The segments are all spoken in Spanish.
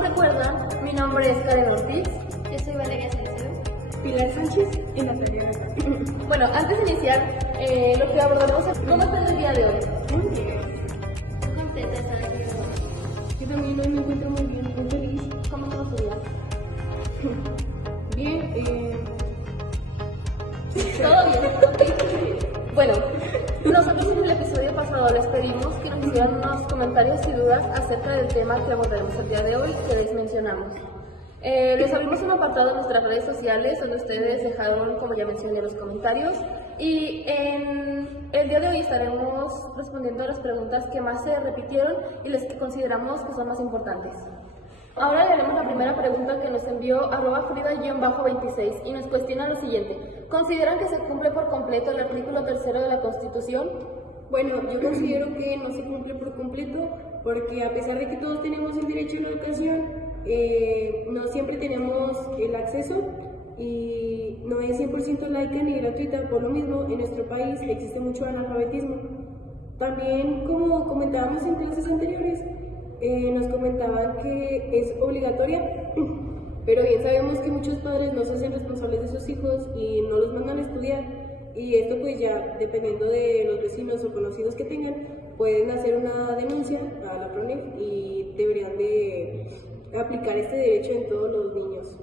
nos recuerdan, mi nombre es Karen Ortiz. Yo soy Valeria Salcedo. Pilar Sánchez y Natalia. Bueno, antes de iniciar, lo que abordaremos es cómo está el día de hoy. Muy bien. Muy contenta de estar aquí con vosotros. Yo también hoy me encuentro muy bien, muy feliz. ¿Cómo estuvo su día? Bien, ¿Todo bien? Ok. Bueno, nosotros en el episodio pasado les pedimos que nos hicieran unos comentarios y dudas acerca del tema que abordaremos el día de hoy, que les mencionamos. Les abrimos un apartado en nuestras redes sociales donde ustedes dejaron, como ya mencioné, los comentarios, y en el día de hoy estaremos respondiendo a las preguntas que más se repitieron y las que consideramos que son más importantes. Ahora le haremos la primera pregunta que nos envió @frida_26 y nos cuestiona lo siguiente: ¿consideran que se cumple por completo el artículo 3º de la Constitución? bueno, yo considero que no se cumple por completo porque a pesar de que todos tenemos el derecho a la educación, no siempre tenemos el acceso y no es 100% laica ni gratuita. Por lo mismo, en nuestro país existe mucho analfabetismo. También, como comentábamos en clases anteriores, nos comentaban que es obligatoria, pero bien sabemos que muchos padres no se hacen responsables de sus hijos y no los mandan a estudiar, y esto pues ya dependiendo de los vecinos o conocidos que tengan, pueden hacer una denuncia a la PRONEF y deberían de aplicar este derecho en todos los niños.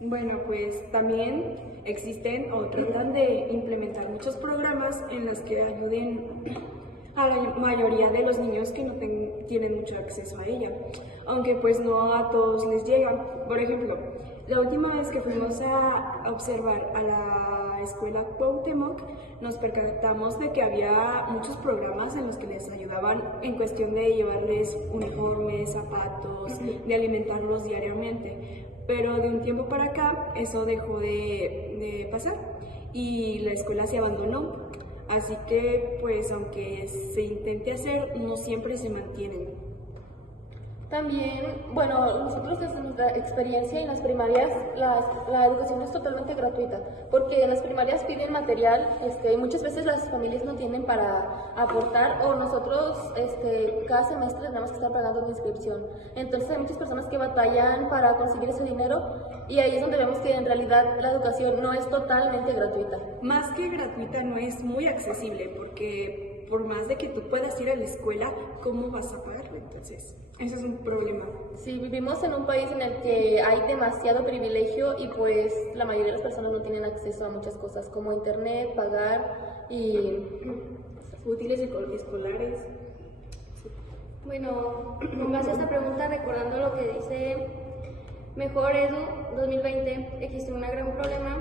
Bueno, pues también existen o tratan de implementar muchos programas en los que ayuden a la mayoría de los niños que no tienen mucho acceso a ella, aunque pues no a todos les llega. Por ejemplo, la última vez que fuimos a observar a la escuela Cuauhtémoc, nos percatamos de que había muchos programas en los que les ayudaban en cuestión de llevarles uniformes, zapatos, de alimentarlos diariamente. Pero de un tiempo para acá eso dejó de pasar y la escuela se abandonó. Así que pues aunque se intente hacer, no siempre se mantienen. También, bueno, nosotros desde nuestra experiencia en las primarias, la educación es totalmente gratuita, porque en las primarias piden material, y muchas veces las familias no tienen para aportar, o nosotros cada semestre tenemos que estar pagando una inscripción. Entonces hay muchas personas que batallan para conseguir ese dinero, y ahí es donde vemos que en realidad la educación no es totalmente gratuita. Más que gratuita, no es muy accesible, porque por más de que tú puedas ir a la escuela, ¿cómo vas a pagarlo? Entonces, ese es un problema. Sí, vivimos en un país en el que hay demasiado privilegio y pues la mayoría de las personas no tienen acceso a muchas cosas como internet, pagar y Útiles escolares. Bueno, con base a esta pregunta, recordando lo que dice Mejor Edu 2020, existe un gran problema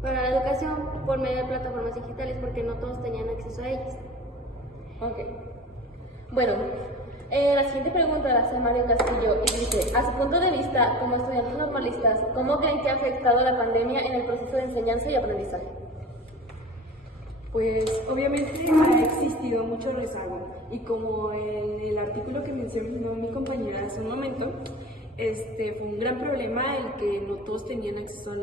para la educación por medio de plataformas digitales porque no todos tenían acceso a ellas. Ok. Bueno, la siguiente pregunta la hace Mario Castillo y dice: a su punto de vista, como estudiantes normalistas, ¿cómo creen que ha afectado la pandemia en el proceso de enseñanza y aprendizaje? Pues obviamente ha existido mucho rezago y como en el artículo que mencionó mi compañera hace un momento, fue un gran problema el que no todos tenían acceso a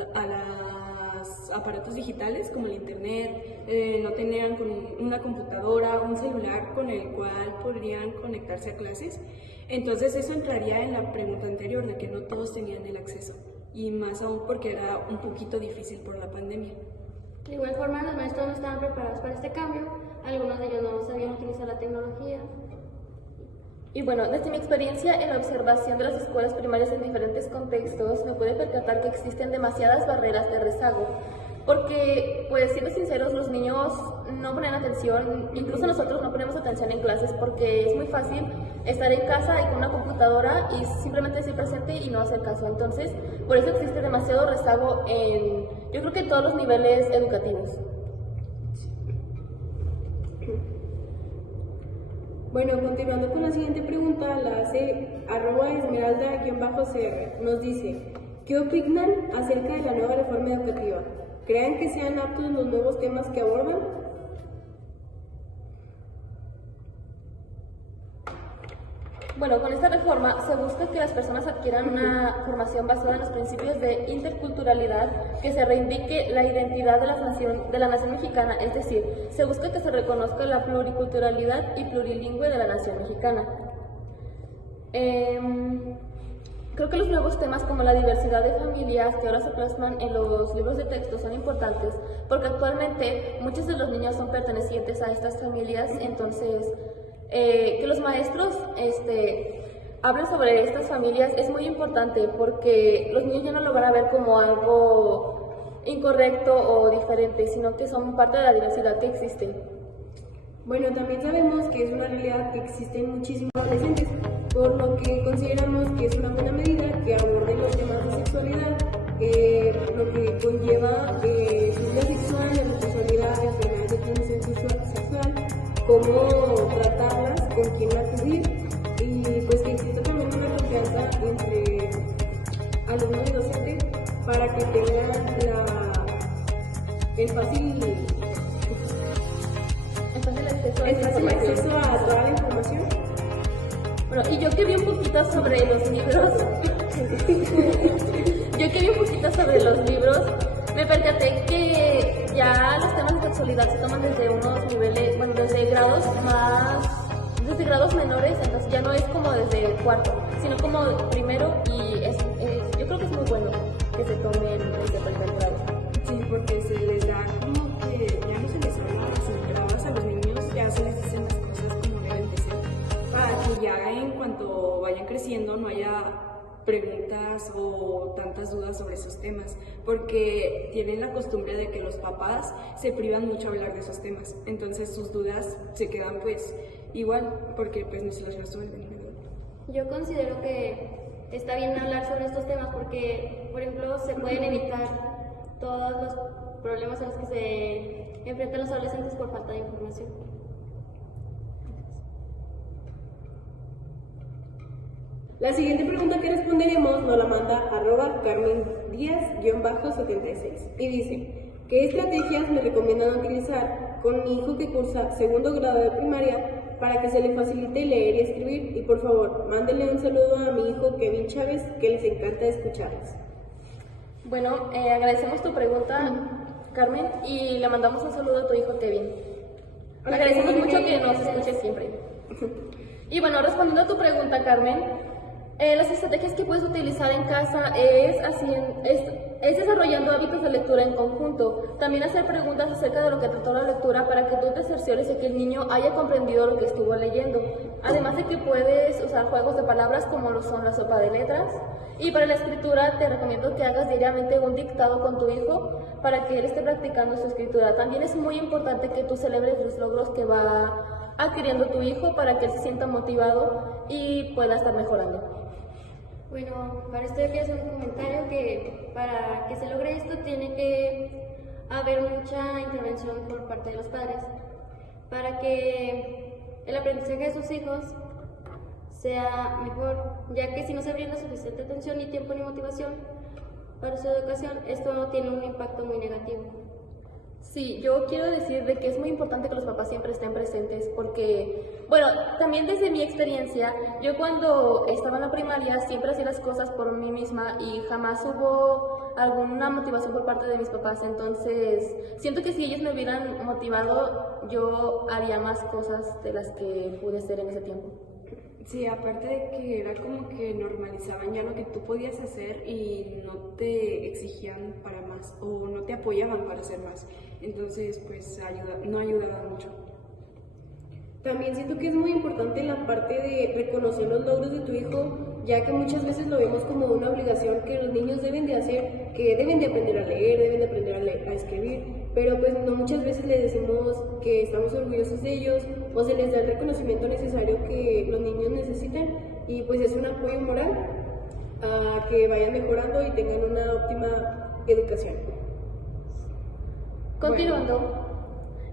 los aparatos digitales como el internet, no tenían una computadora, un celular con el cual podrían conectarse a clases. Entonces eso entraría en la pregunta anterior de que no todos tenían el acceso, y más aún porque era un poquito difícil por la pandemia. De igual forma, los maestros no estaban preparados para este cambio, algunos de ellos no sabían utilizar la tecnología. Y bueno, desde mi experiencia en la observación de las escuelas primarias en diferentes contextos, me pude percatar que existen demasiadas barreras de rezago, porque, pues siendo sinceros, los niños no ponen atención, incluso nosotros no ponemos atención en clases porque es muy fácil estar en casa y con una computadora y simplemente decir presente y no hacer caso. Entonces, por eso existe demasiado rezago yo creo que en todos los niveles educativos. Bueno, continuando con la siguiente pregunta, la hace @esmeralda_cr. Nos dice: ¿qué opinan acerca de la nueva reforma educativa? ¿Creen que sean aptos los nuevos temas que abordan? Bueno, con esta reforma se busca que las personas adquieran una formación basada en los principios de interculturalidad, que se reivindique la identidad de la nación mexicana, es decir, se busca que se reconozca la pluriculturalidad y plurilingüe de la nación mexicana. Creo que los nuevos temas como la diversidad de familias que ahora se plasman en los libros de texto son importantes porque actualmente muchos de los niños son pertenecientes a estas familias, entonces que los maestros hablen sobre estas familias es muy importante porque los niños ya no lo van a ver como algo incorrecto o diferente, sino que son parte de la diversidad que existe. Bueno, también sabemos que es una realidad que existen muchísimos adolescentes, por lo que consideramos que es una buena medida que aborden los temas de sexualidad, lo que conlleva su vida sexual, la responsabilidad, enfermedades de transmisión sexual, cómo tratarlas, con quién acudir y pues que exista también una confianza entre alumno y docente para que tengan el fácil acceso a toda la información. Bueno, y yo que vi un poquito sobre los libros, me percaté que ya los temas de sexualidad se toman desde unos niveles, bueno, desde grados menores, entonces ya no es como desde cuarto, sino como primero, y yo creo que es muy bueno que se tomen desde primer grado. Sí, porque se les da como que ya no se les habla a las grados a los niños, ya se les dicen las cosas como deben de ser, para que ya en cuanto vayan creciendo no haya preguntas o tantas dudas sobre esos temas, porque tienen la costumbre de que los papás se privan mucho a hablar de esos temas, entonces sus dudas se quedan pues igual, porque pues no se las resuelven, ¿verdad? Yo considero que está bien hablar sobre estos temas porque, por ejemplo, se pueden evitar todos los problemas a los que se enfrentan los adolescentes por falta de información. La siguiente pregunta que responderemos nos la manda @carmendíaz_76 y dice: ¿qué estrategias me recomiendan utilizar con mi hijo que cursa segundo grado de primaria para que se le facilite leer y escribir? Y por favor, mándenle un saludo a mi hijo Kevin Chávez, que les encanta escucharles. Bueno, agradecemos tu pregunta, Carmen, y le mandamos un saludo a tu hijo Kevin. Hola, Agradecemos Kevin. mucho que nos escuches siempre. Y bueno, respondiendo a tu pregunta, Carmen, las estrategias que puedes utilizar en casa es desarrollando hábitos de lectura en conjunto. También hacer preguntas acerca de lo que trató la lectura para que tú te cerciores de que el niño haya comprendido lo que estuvo leyendo. Además de que puedes usar juegos de palabras como lo son la sopa de letras. Y para la escritura te recomiendo que hagas diariamente un dictado con tu hijo para que él esté practicando su escritura. También es muy importante que tú celebres los logros que va adquiriendo tu hijo para que él se sienta motivado y pueda estar mejorando. Bueno, para esto yo quiero hacer un comentario que para que se logre esto tiene que haber mucha intervención por parte de los padres para que el aprendizaje de sus hijos sea mejor, ya que si no se brinda suficiente atención, ni tiempo, ni motivación para su educación, esto tiene un impacto muy negativo. Sí, yo quiero decir de que es muy importante que los papás siempre estén presentes porque, bueno, también desde mi experiencia, yo cuando estaba en la primaria siempre hacía las cosas por mí misma y jamás hubo alguna motivación por parte de mis papás, entonces siento que si ellos me hubieran motivado, yo haría más cosas de las que pude hacer en ese tiempo. Sí, aparte de que era como que normalizaban ya lo que tú podías hacer y no te exigían para más o no te apoyaban para hacer más. Entonces, pues no ayudaba mucho. También siento que es muy importante la parte de reconocer los logros de tu hijo, ya que muchas veces lo vemos como una obligación que los niños deben de hacer, que deben de aprender a leer, deben de aprender a escribir, pero pues no muchas veces les decimos que estamos orgullosos de ellos o se les da el reconocimiento necesario que los niños necesitan y pues es un apoyo moral a que vayan mejorando y tengan una óptima educación. Continuando.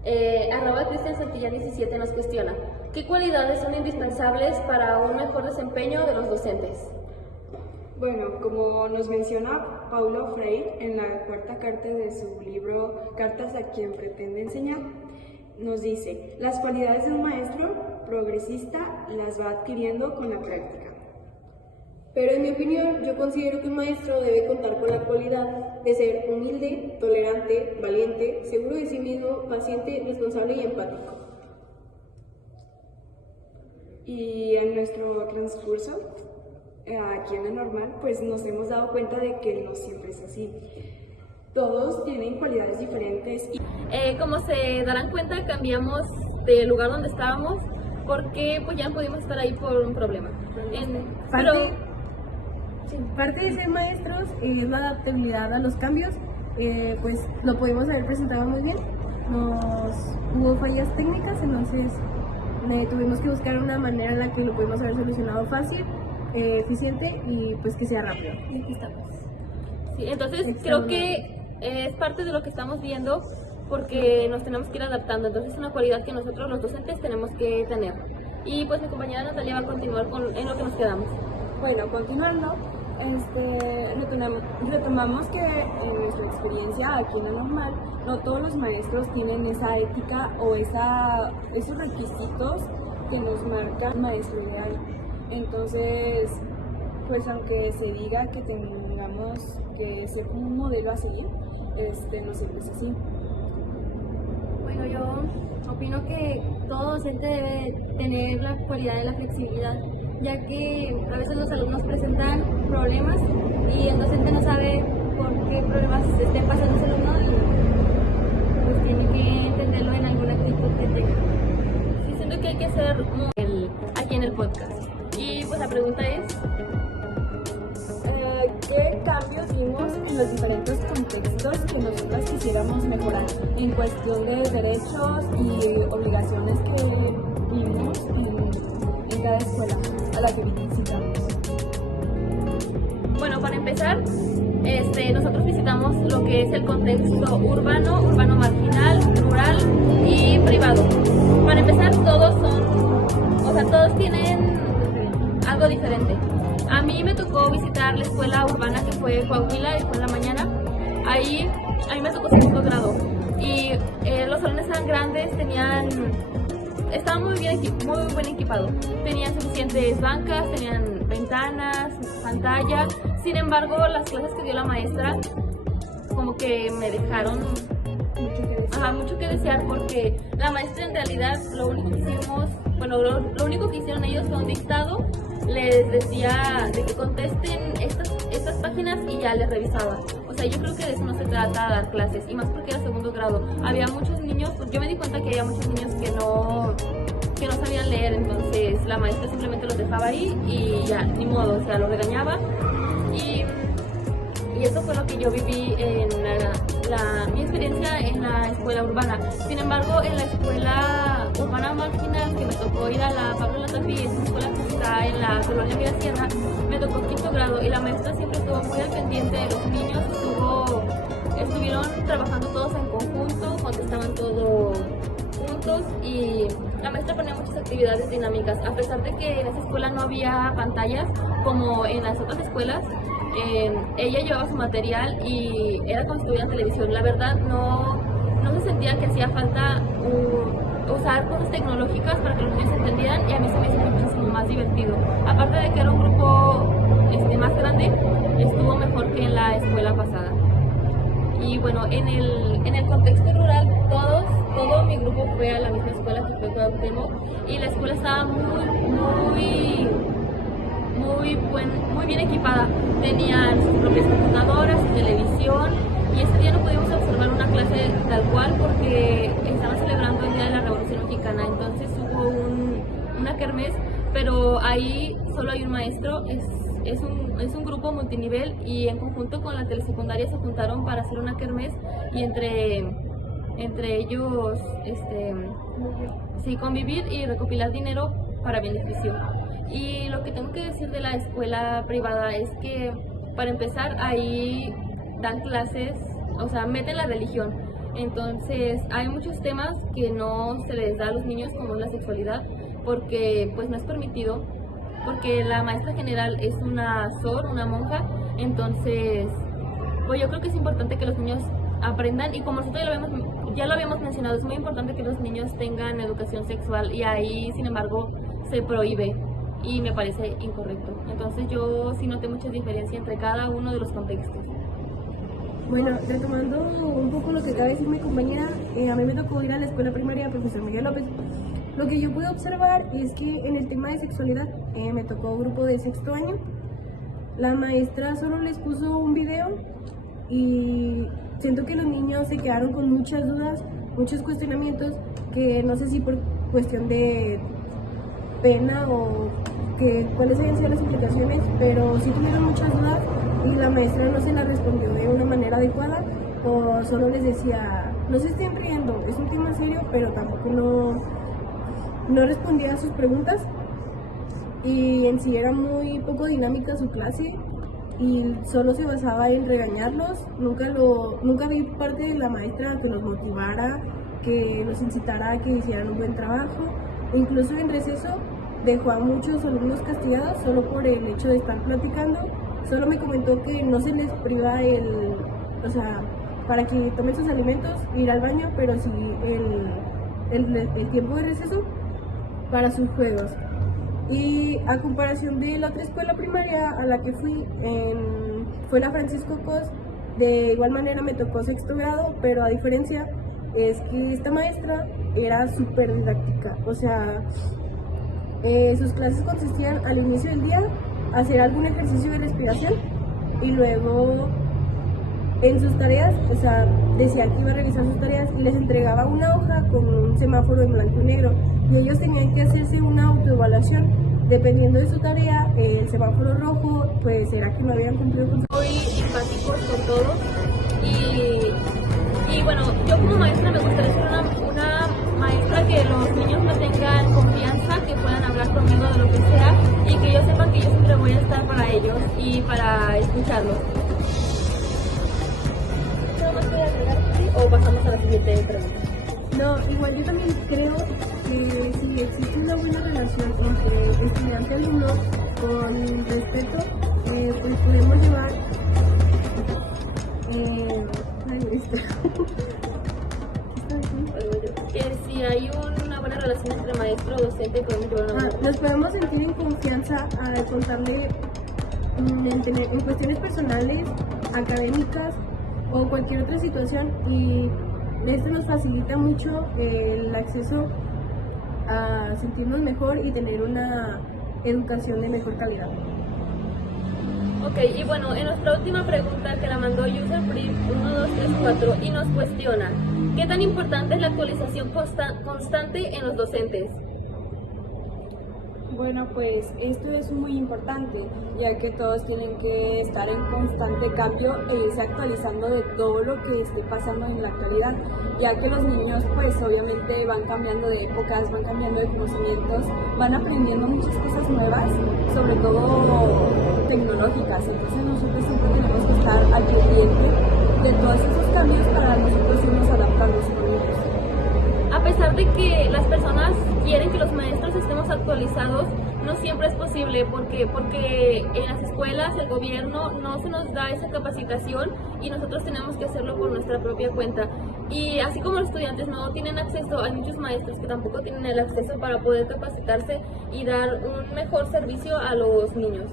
@CristianSantillán17 nos cuestiona: ¿qué cualidades son indispensables para un mejor desempeño de los docentes? Bueno, como nos menciona Paulo Freire en la cuarta carta de su libro Cartas a quien pretende enseñar, nos dice: las cualidades de un maestro progresista las va adquiriendo con la práctica. Pero en mi opinión, yo considero que un maestro debe contar con la cualidad de ser humilde, tolerante, valiente, seguro de sí mismo, paciente, responsable y empático. Y en nuestro transcurso, aquí en la normal, pues nos hemos dado cuenta de que no siempre es así. Todos tienen cualidades diferentes. Como se darán cuenta, cambiamos del lugar donde estábamos porque pues ya no pudimos estar ahí por un problema. Parte de ser maestros es la adaptabilidad a los cambios, pues lo pudimos haber presentado muy bien. Hubo fallas técnicas, entonces tuvimos que buscar una manera en la que lo pudimos haber solucionado fácil, eficiente y pues que sea rápido. Y aquí estamos. Sí, entonces creo que es parte de lo que estamos viendo porque nos tenemos que ir adaptando, entonces es una cualidad que nosotros los docentes tenemos que tener. Y pues mi compañera Natalia va a continuar en lo que nos quedamos. Bueno, continuando, retomamos que en nuestra experiencia aquí en la normal, no todos los maestros tienen esa ética o esos requisitos que nos marca el maestro ideal. Entonces, pues aunque se diga que tengamos que ser como un modelo a seguir, no siempre es así. Bueno, yo opino que todo docente debe tener la cualidad de la flexibilidad, ya que a veces los alumnos presentan problemas y el docente no sabe por qué problemas estén pasando ese alumno y pues tiene que entenderlo en alguna actitud que tenga. Sí, siento que hay que hacer aquí en el podcast. Y pues la pregunta es, ¿qué cambios vimos en los diferentes contextos que nosotras quisiéramos mejorar en cuestión de derechos y obligaciones que vimos en cada escuela a la que visitamos? bueno, para empezar, nosotros visitamos lo que es el contexto urbano marginal, rural y privado. Para empezar, todos tienen algo diferente. A mí me tocó visitar la escuela urbana que fue Coahuila, fue en la mañana. Ahí a mí me tocó segundo grado y los salones eran grandes, estaban muy buen equipados. Tenían suficientes bancas, tenían ventanas, pantalla. Sin embargo, las clases que dio la maestra como que me dejaron mucho que desear, porque la maestra en realidad lo único que hicieron ellos fue un dictado. Les decía de que contesten estas páginas y ya les revisaba. O sea, yo creo que de eso no se trata dar clases, y más porque era segundo grado. Había muchos niños, pues yo me di cuenta que había muchos niños que no sabían leer, entonces la maestra simplemente los dejaba ahí y ya, ni modo, o sea, los regañaba. Y eso fue lo que yo viví en mi experiencia en la escuela urbana. Sin embargo, en la escuela urbana marginal, que me tocó ir a la Pablo Latapí, es una escuela que está en la colonia Mirasierra, me tocó quinto grado y la maestra siempre estuvo muy al pendiente de los niños, estuvieron trabajando todos en conjunto, contestaban todos juntos y la maestra ponía muchas actividades dinámicas. A pesar de que en esa escuela no había pantallas como en las otras escuelas, ella llevaba su material y era como si estuviera en televisión. La verdad no se sentía que hacía falta usar cosas tecnológicas para que los niños entendieran, y a mí se me hizo muchísimo más divertido. Aparte de que era un grupo más grande, estuvo mejor que en la escuela pasada. Y bueno, en el contexto rural, todo mi grupo fue a la misma escuela que fue Cuauhtémoc, y la escuela estaba muy bien equipada. Tenían sus propias computadoras, su televisión, y ese día no pudimos observar una clase tal cual porque estaban celebrando el Día de la Revolución Mexicana. Entonces hubo una kermés, pero ahí solo hay un maestro. Es un grupo multinivel, y en conjunto con la telesecundaria se juntaron para hacer una kermés, y entre ellos convivir y recopilar dinero para beneficio. Y lo que tengo que decir de la escuela privada es que, para empezar, ahí dan clases, o sea, meten la religión. Entonces hay muchos temas que no se les da a los niños, como la sexualidad, porque pues no es permitido, porque la maestra general es una monja. Entonces pues yo creo que es importante que los niños aprendan, y como nosotros ya lo habíamos mencionado, es muy importante que los niños tengan educación sexual y ahí, sin embargo, se prohíbe y me parece incorrecto. Entonces yo sí noté mucha diferencia entre cada uno de los contextos. Bueno, retomando un poco lo que acaba de decir mi compañera, a mí me tocó ir a la escuela primaria profesor Miguel López. Lo que yo pude observar es que en el tema de sexualidad me tocó grupo de sexto año. La maestra solo les puso un video y siento que los niños se quedaron con muchas dudas, muchos cuestionamientos que no sé si por cuestión de pena o que cuáles habían sido las implicaciones, pero sí tuvieron muchas dudas y la maestra no se las respondió de una manera adecuada o solo les decía, no se estén riendo, es un tema serio, pero tampoco no respondía a sus preguntas y en sí era muy poco dinámica su clase y solo se basaba en regañarlos. Nunca vi parte de la maestra que los motivara, que los incitara a que hicieran un buen trabajo. Incluso en receso dejó a muchos alumnos castigados solo por el hecho de estar platicando. Solo me comentó que no se les priva para que tomen sus alimentos, ir al baño, pero sí el tiempo de receso para sus juegos. Y a comparación de la otra escuela primaria a la que fui, fue la Francisco Cos, de igual manera me tocó sexto grado, pero a diferencia es que esta maestra era súper didáctica, o sea, sus clases consistían al inicio del día hacer algún ejercicio de respiración y luego en sus tareas, o sea, decía que iba a revisar sus tareas y les entregaba una hoja con un semáforo en blanco y negro y ellos tenían que hacerse una autoevaluación. Dependiendo de su tarea, el semáforo rojo pues era que no habían cumplido con su... Muy empáticos con todo y bueno, yo como maestra me gustaría ser una maestra que los niños me tengan confianza, que puedan hablar conmigo de lo que sea y que ellos sepan que yo siempre voy a estar para ellos y para escucharlos. ¿Algo más que agregar o pasamos a la siguiente pregunta? No, igual yo también creo que si existe una buena relación entre estudiante y alumno con respeto, pues podemos llevar que si hay una buena relación entre maestro y docente podemos llevar una buena nos podemos sentir en confianza al contarle en cuestiones personales, académicas o cualquier otra situación y esto nos facilita mucho el acceso a sentirnos mejor y tener una educación de mejor calidad. Ok, y bueno, en nuestra última pregunta que la mandó UserPrif1234 y nos cuestiona, ¿qué tan importante es la actualización constante en los docentes? Bueno, pues esto es muy importante, ya que todos tienen que estar en constante cambio e irse actualizando de todo lo que esté pasando en la actualidad, ya que los niños pues obviamente van cambiando de épocas, van cambiando de conocimientos, van aprendiendo muchas cosas nuevas, sobre todo tecnológicas, entonces nosotros siempre tenemos que estar al pendiente de todos esos cambios para nosotros irnos adaptando con ellos. A pesar de que las personas quieren que los maestros estemos actualizados, no siempre es posible porque en las escuelas el gobierno no se nos da esa capacitación y nosotros tenemos que hacerlo por nuestra propia cuenta. Y así como los estudiantes no tienen acceso, hay muchos maestros que tampoco tienen el acceso para poder capacitarse y dar un mejor servicio a los niños.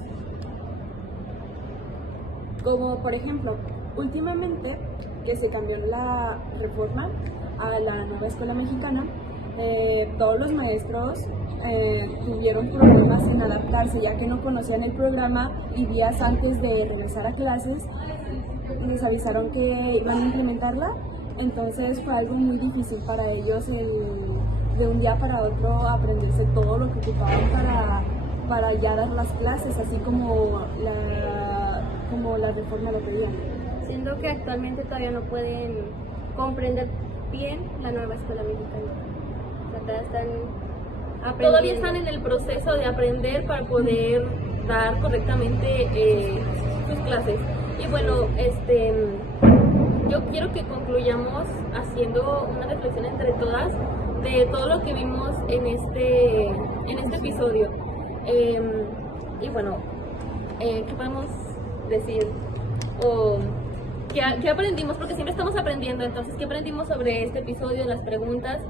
Como por ejemplo, últimamente que se cambió la reforma a la nueva escuela mexicana, todos los maestros tuvieron problemas en adaptarse, ya que no conocían el programa y días antes de regresar a clases les avisaron que iban a implementarla, entonces fue algo muy difícil para ellos de un día para otro aprenderse todo lo que ocupaban para ya dar las clases, así como la reforma lo pedía. Siento que actualmente todavía no pueden comprender bien la nueva escuela mexicana. O sea, todavía están aprendiendo. Todavía están en el proceso de aprender para poder dar correctamente sus clases. Y bueno, yo quiero que concluyamos haciendo una reflexión entre todas de todo lo que vimos en este episodio. Y bueno, ¿qué podemos decir? ¿qué aprendimos? Porque siempre estamos aprendiendo, entonces, ¿qué aprendimos sobre este episodio, las preguntas?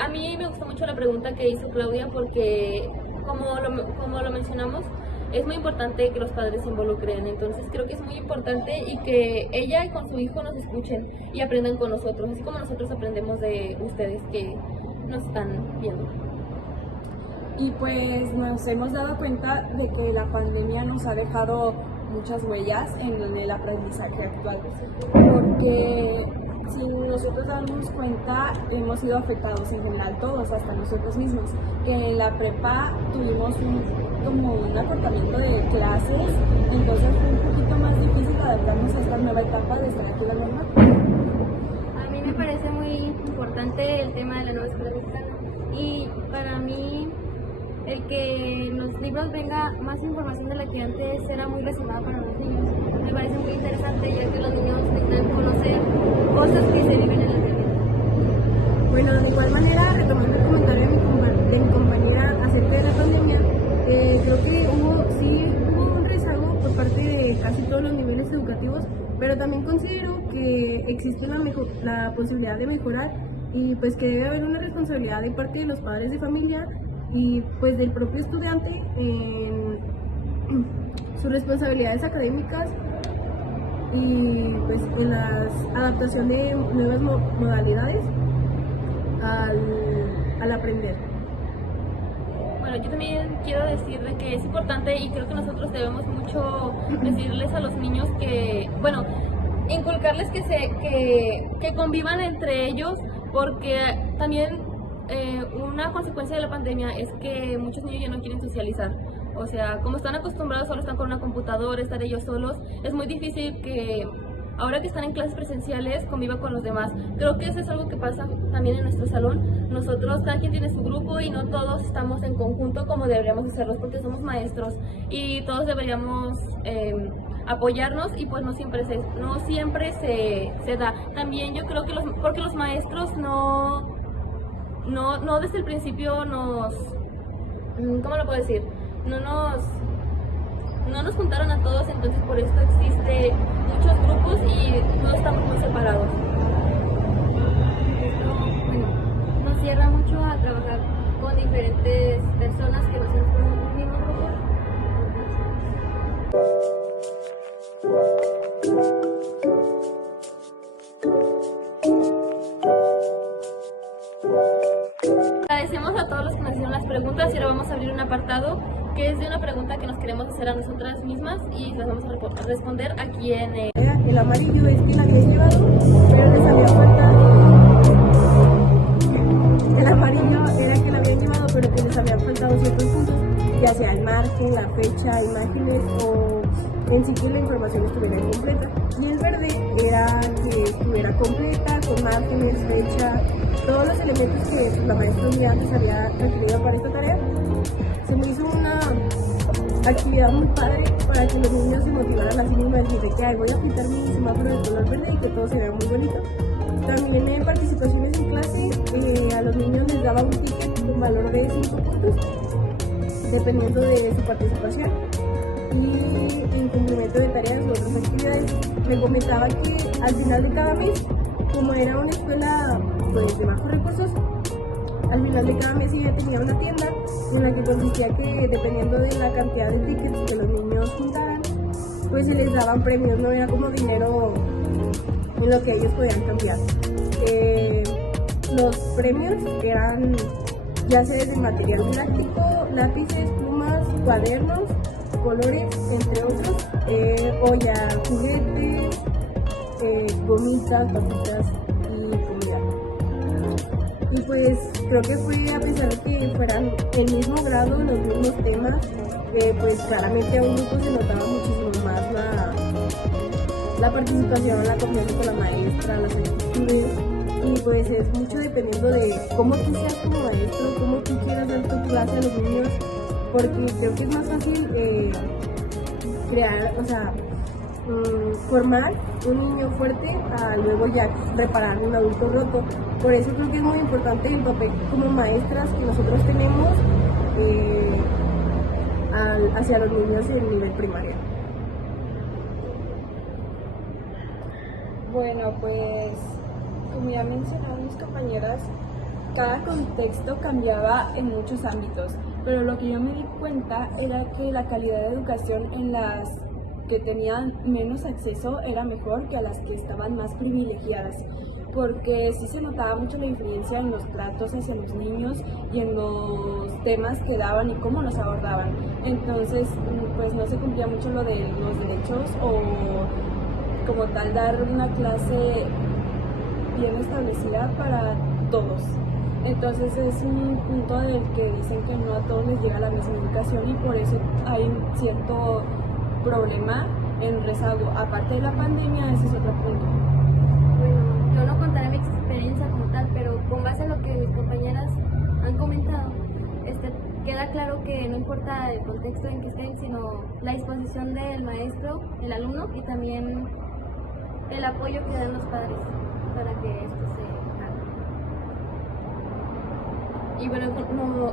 A mí me gustó mucho la pregunta que hizo Claudia porque, como lo mencionamos, es muy importante que los padres se involucren, entonces creo que es muy importante y que ella con su hijo nos escuchen y aprendan con nosotros, así como nosotros aprendemos de ustedes que nos están viendo. Y pues nos hemos dado cuenta de que la pandemia nos ha dejado muchas huellas en el aprendizaje actual, porque si nosotros damos cuenta hemos sido afectados en general todos, hasta nosotros mismos, que en la prepa tuvimos como un acortamiento de clases, entonces fue un poquito más difícil adaptarnos a esta nueva etapa de estar aquí en la norma. A mí me parece muy importante el tema de la nueva escuela mexicana y para mí el que en los libros venga más información de la que antes era muy reservada para los niños. Me parece muy interesante ya que los niños necesitan conocer cosas que se viven en la realidad. Bueno, de igual manera, retomando el comentario de mi compañera acerca de la pandemia, creo que hubo un rezago por parte de casi todos los niveles educativos, pero también considero que existe la posibilidad de mejorar y pues que debe haber una responsabilidad de parte de los padres de familia y pues del propio estudiante en sus responsabilidades académicas y pues en la adaptación de nuevas modalidades al aprender. Bueno, yo también quiero decirle que es importante y creo que nosotros debemos mucho decirles a los niños que, bueno, inculcarles que convivan entre ellos porque también una consecuencia de la pandemia es que muchos niños ya no quieren socializar. O sea, como están acostumbrados, solo están con una computadora, estar ellos solos, es muy difícil que ahora que están en clases presenciales conviva con los demás. Creo que eso es algo que pasa también en nuestro salón. Nosotros, cada quien tiene su grupo y no todos estamos en conjunto como deberíamos hacerlos porque somos maestros y todos deberíamos apoyarnos y pues no siempre se da. También yo creo que porque los maestros no desde el principio ¿cómo lo puedo decir? No nos juntaron a todos, entonces por esto existe muchos grupos y todos estamos muy separados. Esto, bueno, nos cierra mucho a trabajar con diferentes personas que no sean con un mismo grupo. Agradecemos a todos los que nos hicieron las preguntas y ahora vamos a abrir un apartado que es de una pregunta que nos queremos hacer a nosotras mismas y las vamos a responder aquí en El amarillo es que la habían llevado, pero les había faltado. El amarillo era que la habían llevado, pero que les habían faltado ciertos puntos, ya sea el margen, la fecha, imágenes o en sí que la información estuviera incompleta. Y el verde era que estuviera completa, con márgenes, fecha, todos los elementos que la maestra un día antes había requerido para esta tarea. Se me hizo una actividad muy padre para que los niños se motivaran a sí mismos y de que voy a pintar mi semáforo de color verde y que todo se vea muy bonito. También en participaciones en clase a los niños les daba un ticket con valor de 5 puntos dependiendo de su participación y en cumplimiento de tareas u otras actividades. Me comentaba que al final de cada mes, como era una escuela pues, de bajos recursos, al final de cada mes ella tenía una tienda en la que consistía que dependiendo de la cantidad de tickets que los niños juntaran, pues se les daban premios, no era como dinero en lo que ellos podían cambiar. Los premios eran ya sea de material didáctico, lápices, plumas, cuadernos, colores, entre otros, o ya juguetes, gomitas, papitas y comida. Y pues creo que fue, a pesar de que fueran el mismo grado, los mismos temas, pues claramente a un grupo se notaba muchísimo más la participación, la confianza con la maestra, las actitudes. Y pues es mucho dependiendo de cómo tú seas como maestro, cómo tú quieras dar tu clase a los niños, porque creo que es más fácil crear, o sea, formar un niño fuerte a luego ya reparar un adulto roto. Por eso creo que es muy importante el papel como maestras que nosotros tenemos hacia los niños en nivel primario. Bueno, pues como ya mencionaron mis compañeras, cada contexto cambiaba en muchos ámbitos, pero lo que yo me di cuenta era que la calidad de educación en las que tenían menos acceso era mejor que a las que estaban más privilegiadas, porque sí se notaba mucho la diferencia en los tratos hacia los niños y en los temas que daban y cómo los abordaban. Entonces, pues no se cumplía mucho lo de los derechos o como tal dar una clase bien establecida para todos. Entonces es un punto del que dicen que no a todos les llega la misma educación y por eso hay un cierto problema en rezago. Aparte de la pandemia, ese es otro punto. Bueno, yo no contaré mi experiencia como tal, pero con base a lo que mis compañeras han comentado, queda claro que no importa el contexto en que estén, sino la disposición del maestro, el alumno y también el apoyo que dan los padres para que esto se haga. Y bueno,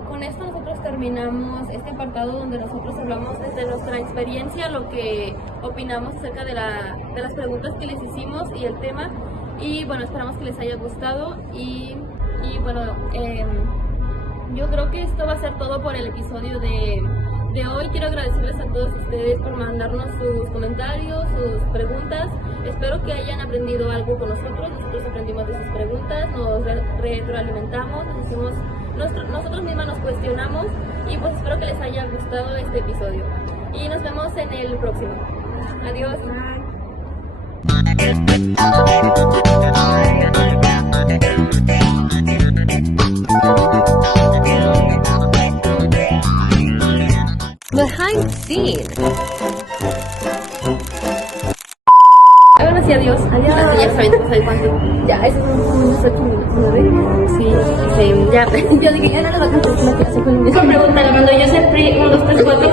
con esto nosotros terminamos este apartado donde nosotros hablamos desde nuestra experiencia, lo que opinamos acerca de las preguntas que les hicimos y el tema. Y bueno, esperamos que les haya gustado y bueno, yo creo que esto va a ser todo por el episodio de hoy. Quiero agradecerles a todos ustedes por mandarnos sus comentarios, sus preguntas. Espero que hayan aprendido algo con nosotros. Nosotros aprendimos de sus preguntas, nos retroalimentamos, nosotros mismos nos cuestionamos y pues espero que les haya gustado este episodio. Y nos vemos en el próximo. Adiós. Behind the scene. Bueno, sí, adiós. Adiós. Ya saben, ¿sabes cuánto? Ya, eso es un sí, ya. Yo dije, ya no lo voy a cantar, con pregunta, cuando yo sé 1, 2, 3, 4.